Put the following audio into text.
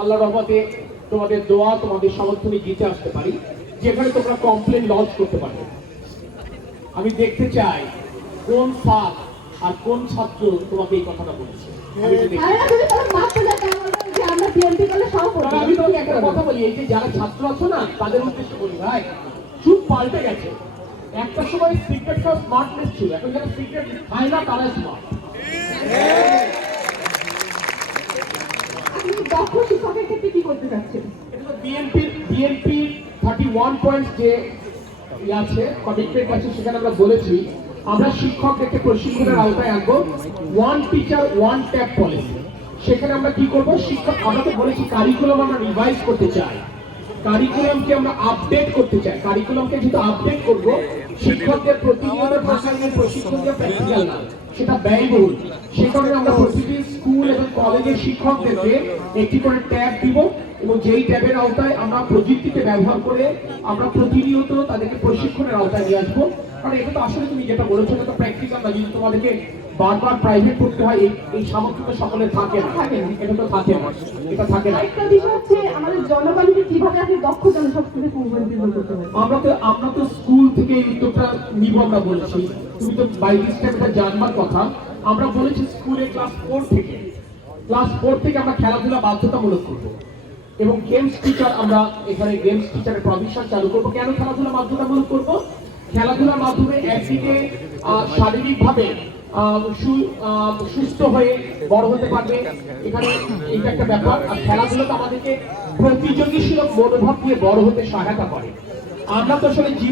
আল্লাহর রহমতে তোমাদের দোয়া তোমাদের সমর্থনে জিতে আসতে পারি, যেখানে তোমরা কমপ্লেন লঞ্চ করতে পারবে। আমি দেখতে চাই কোন স্যার আর কোন ছাত্র তোমাকে এই কথাটা বলেছে। আমি তোমাকে একটা কথা বলি, এই যে যারা ছাত্র আছো না তাদের উদ্দেশ্যে বলি, ভাই চুপ পাল্টে গেছে। একটা সময় সিক্রেট স্মার্টনেস ছিল, এখন যারা সিক্রেট খায় না তারা স্মার্ট। দক্ষ শিক্ষকের ক্ষেত্রে কি করতে চাচ্ছেন? বিএনপি 31 পয়েন্টস যে আছে কমিটমেন্ট আছে, সেখানে আমরা বলেছি আমরা শিক্ষকদেরকে প্রশিক্ষণের আওতায় আনবো one teacher one tab policy. সেখানে আমরা কি করবো, শিক্ষক আমরা তো বলেছি কারিকুলাম আমরা রিভাইজ করতে চাই, কারিকুলামকে আমরা আপডেট করতে চাই। কারিকুলামকে যেহেতু আপডেট করবো, শিক্ষকদের প্রতিনিয়ত ভাষা নিয়ে প্রশিক্ষণ যে প্র্যাকটিক্যাল না, সেটা ব্যয়বহুল। সে কারণে আমরা প্রতিটি স্কুল এবং কলেজের শিক্ষকদেরকে একটি করে ট্যাব দিব, এবং যেই ট্যাবের আওতায় আমরা প্রযুক্তিকে ব্যবহার করে আমরা প্রতিনিয়ত তাদেরকে প্রশিক্ষণের আওতায় নিয়ে আসবো। কারণ এটা তো আসলে তুমি যেটা বলেছো এটা তো প্র্যাকটিক্যাল না। যদি তোমাদেরকে বারবার প্রাইভেট করতে হয়, এই সামর্থ্য তো সকলের থাকে না, এটা তো থাকে না, এটা থাকে না। একটা বিষয় হচ্ছে আমাদের জনগণকে কিভাবে আপনি দক্ষ জনশক্তিতে পরিবর্তন করতে হবে। আমরা তো স্কুল থেকে এই উদ্যোগটা নিব। আমরা বলেছি, তুমি তো বাই দিস টাইম এটা জানবার কথা। আমরা বলেছি স্কুলে ক্লাস 4 থেকে আমরা খেলাধুলা বাধ্যতামূলক করব, এবং গেমস টিচার আমরা এখানে গেমস টিচারের প্রভিশন চালু করবো। কেন খেলাধুলা বাধ্যতামূলক করব? খেলাধুলার মাধ্যমে একদিকে শারীরিকভাবে সুস্থ হয়ে বড় হতে পারবে, এখানে এটা একটা ব্যাপার। আর খেলাধুলা তো আমাদেরকে প্রতিযোগীশীল মনোভাব দিয়ে বড় হতে সহায়তা করে। আমরা তো আসলে জীবন